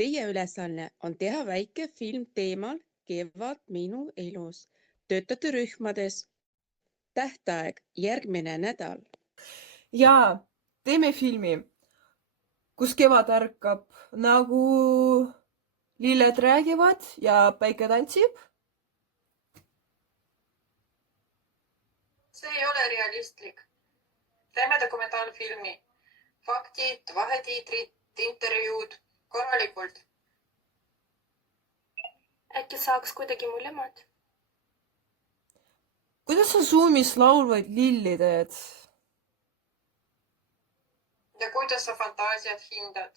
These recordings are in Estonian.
Teie ülesanne on teha väike film teemal Kevad minu elus. Töötate rühmades. Tähtaeg järgmine nädal. Jaa, teeme filmi, kus kevad ärkab nagu lilled räägivad ja päike tantsib. See ei ole realistlik. Teeme dokumentaalfilmi. Faktid, vahetiitrid, intervjuud, korralikult. Äkki saaks kuidagi muljemat? Kuidas sa Zoomis laulvaid lilli teed? Ja kuidas sa fantaasiat hindad?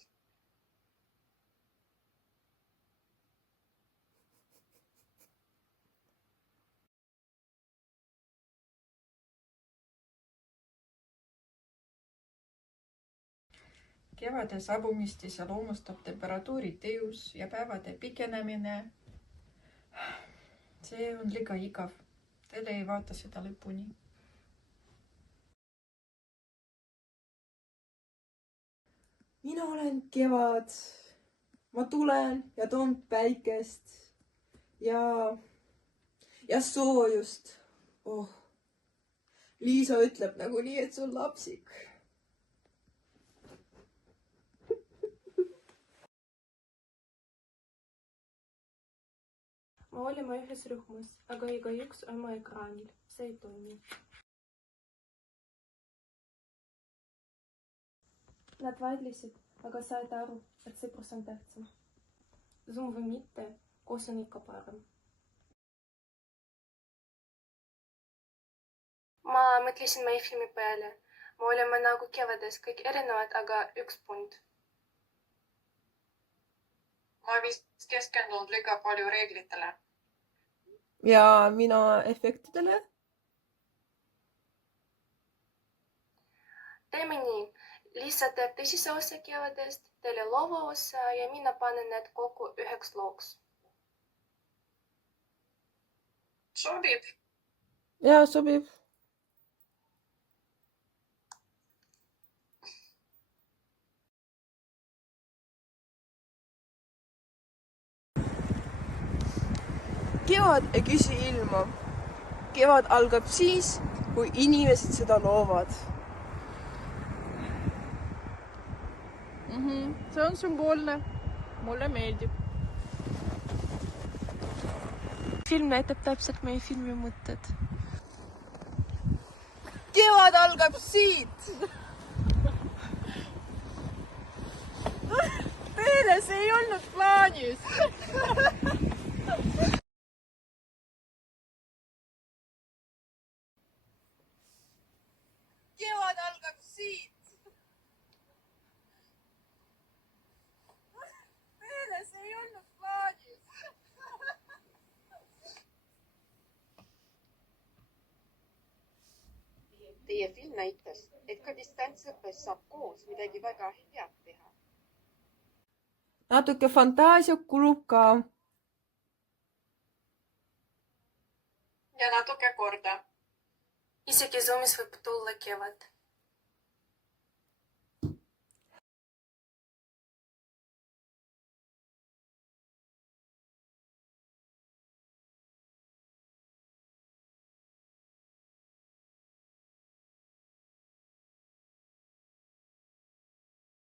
Kevade saabumist iseloomustab temperatuuri tõus ja päevade pikenemine. See on liiga igav. Teile ei vaata seda lõpuni. Mina olen kevad. Ma tulen ja toon päikest ja soojust. Oh. Liisa ütleb nagunii, et see on lapsik. Me olime ühes rühmas, aga igaüks oma ekraanil. See ei toimi. Nad vaidlesid, aga said aru, et sõprus on tähtsam. Zoom või mitte, koos on ikka parem. Ma mõtlesin meie filmi peale. Me olime nagu kevades kõik erinevad, aga üks punkt. Ma vist keskendunud liiga palju reeglitele. Ja mina efektidele. Teeme nii. Liisa teeb tõsise osa kevadest, teile loova osa ja mina panen need kokku üheks looks. Sobib. Ja sobib. Kevad ei küsi ilma. Kevad algab siis, kui inimesed seda loovad. See on sümboolne. Mulle meeldib. Film näitab täpselt meie filmi mõtted. Kevad algab siit! Teile see ei olnud plaanis. Kevad algab siit! Teile see ei olnud plaanis. Teie film näitas, et ka distantsõppes saab koos midagi väga head teha. Natuke fantaasia kulub ka. Ja natuke korda. Isegi Zoomis võib tulla kevad.